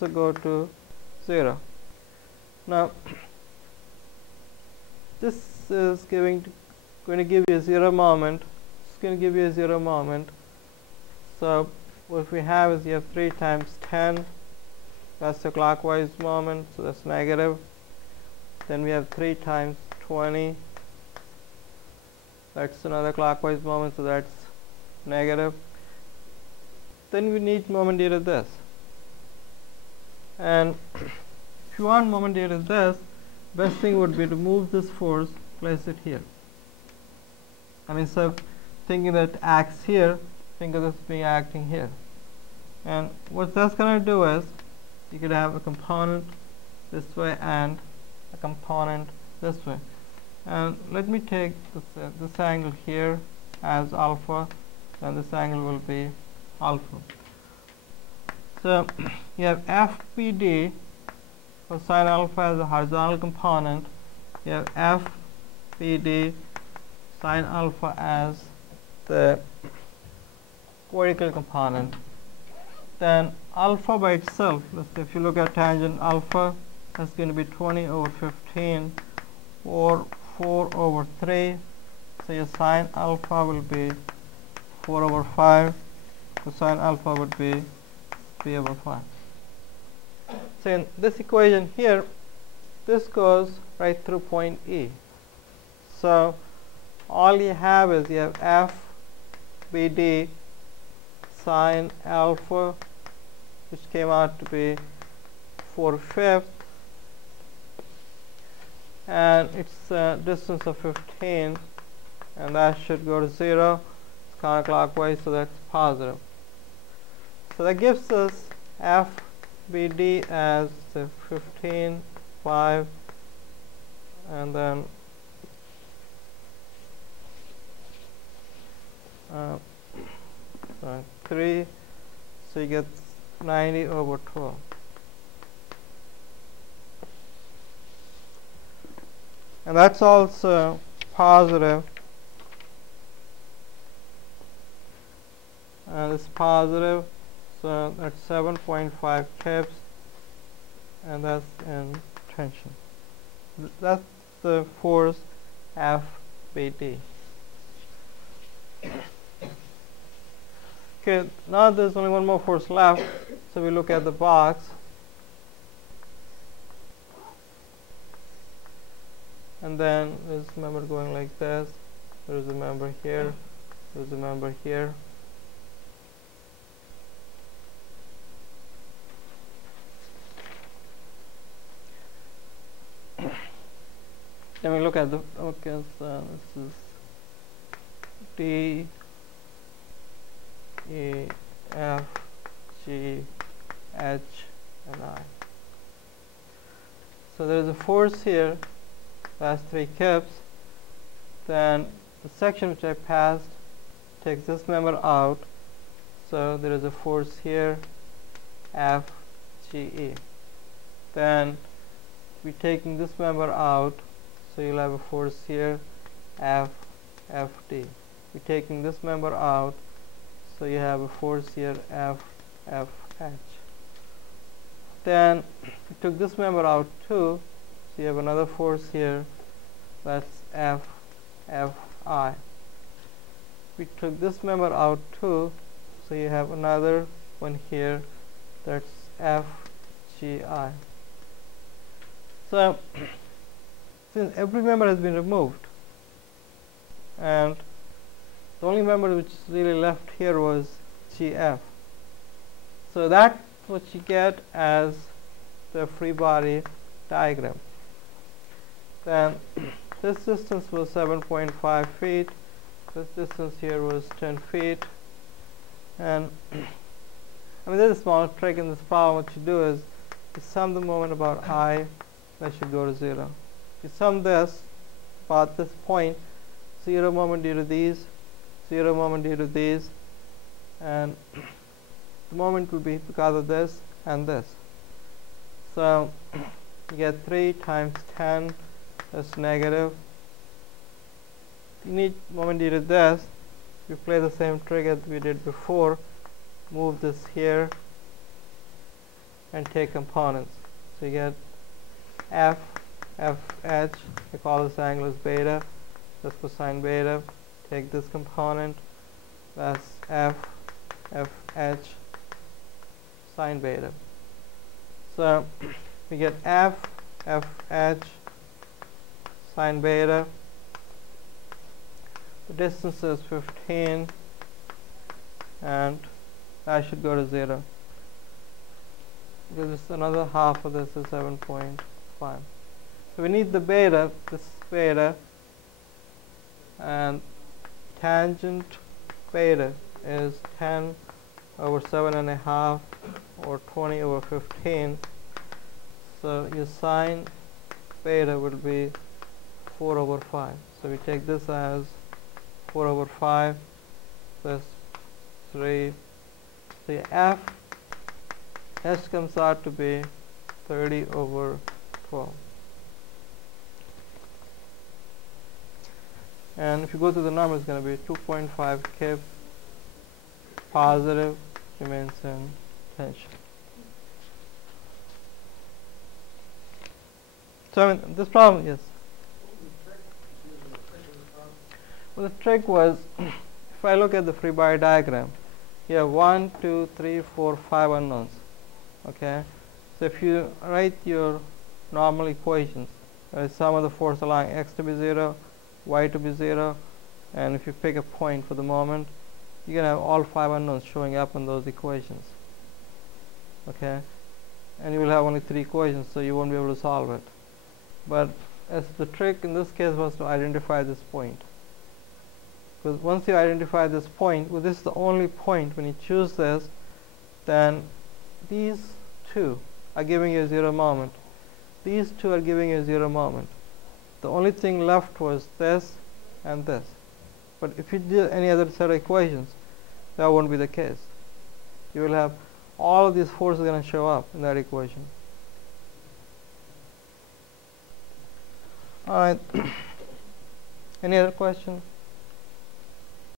also go to 0. Now this is going to give you a 0 moment. It's going to give you a 0 moment. So what we have is you have 3 times 10. That's the clockwise moment, so that's negative. Then we have 3 times 20. That's another clockwise moment, so that's negative. Then we need moment due to this. And if you want moment due to this, best thing would be to move this force, place it here. And instead of thinking that it acts here, think of this being acting here. And what that's going to do is, you could have a component this way and a component this way. And let me take this angle here as alpha, and this angle will be alpha. So you have FBD for sine alpha as a horizontal component. You have FBD sine alpha as the vertical component. Then alpha by itself, let's say if you look at tangent alpha, that's going to be 20 over 15 or 4 over 3. So your sine alpha will be 4 over 5. So sine alpha would be 3 over 5. So in this equation here, this goes right through point E. So all you have is you have FBD sine alpha, which came out to be 4/5, and it's a distance of 15, and that should go to 0. It's counterclockwise, so that's positive. So that gives us FBD as 15, 5, and then 3, so you get 90 over 12. And that's also positive. And it's positive, so that's 7.5 kips, and that's in tension. That's the force FBD. Okay, now there's only one more force left, so we look at the box. And then there's a member going like this. There's a member here. There's a member here. Then we look at the, okay, so this is D, E, F, G, H, and I. So there is a force here, that's 3 kips. Then the section which I passed takes this member out, so there is a force here, F, G, E. Then we're taking this member out, so you'll have a force here, F, F, D. We're taking this member out, so you have a force here, F, F, H. Then we took this member out too, so you have another force here, that's F, F, I. We took this member out too, so you have another one here, that's F, G, I. So since every member has been removed, and the only member which is really left here was GF. So that's what you get as the free body diagram. Then this distance was 7.5 feet. This distance here was 10 feet. And I mean, there's a small trick in this problem. What you do is you sum the moment about I, that should go to 0. You sum this about this point, 0 moment due to these, 0 moment due to these, and the moment will be because of this and this. So you get 3 times 10, that's negative. You need moment due to this. We play the same trick as we did before. Move this here, and take components. So you get F, FH, we call this angle as beta, that's cosine beta. Take this component, that's F, FH, sine beta. So we get F, FH, sine beta. The distance is 15, and that should go to 0. Because another half of this is 7.5. So we need the beta, this beta, and tangent beta is 10 over 7.5 or 20 over 15. So your sine beta will be 4 over 5. So we take this as 4 over 5 plus 3. So your F H comes out to be 30 over 12. And if you go to the number, it's going to be 2.5 kip positive, remains in tension. So I mean, this problem, yes. Well, the trick was, if I look at the free body diagram, you have 1, 2, 3, 4, 5 unknowns. Okay, so if you write your normal equations, sum of the force allowing x to be 0, y to be 0, and if you pick a point for the moment, you're going to have all 5 unknowns showing up in those equations. Okay, and you will have only 3 equations, so you won't be able to solve it. But as the trick in this case was to identify this point. Because once you identify this point, well, this is the only point. When you choose this, then these two are giving you a 0 moment. These two are giving you a 0 moment. The only thing left was this and this. But if you do any other set of equations, that won't be the case. You will have all of these forces going to show up in that equation. All right. Any other questions?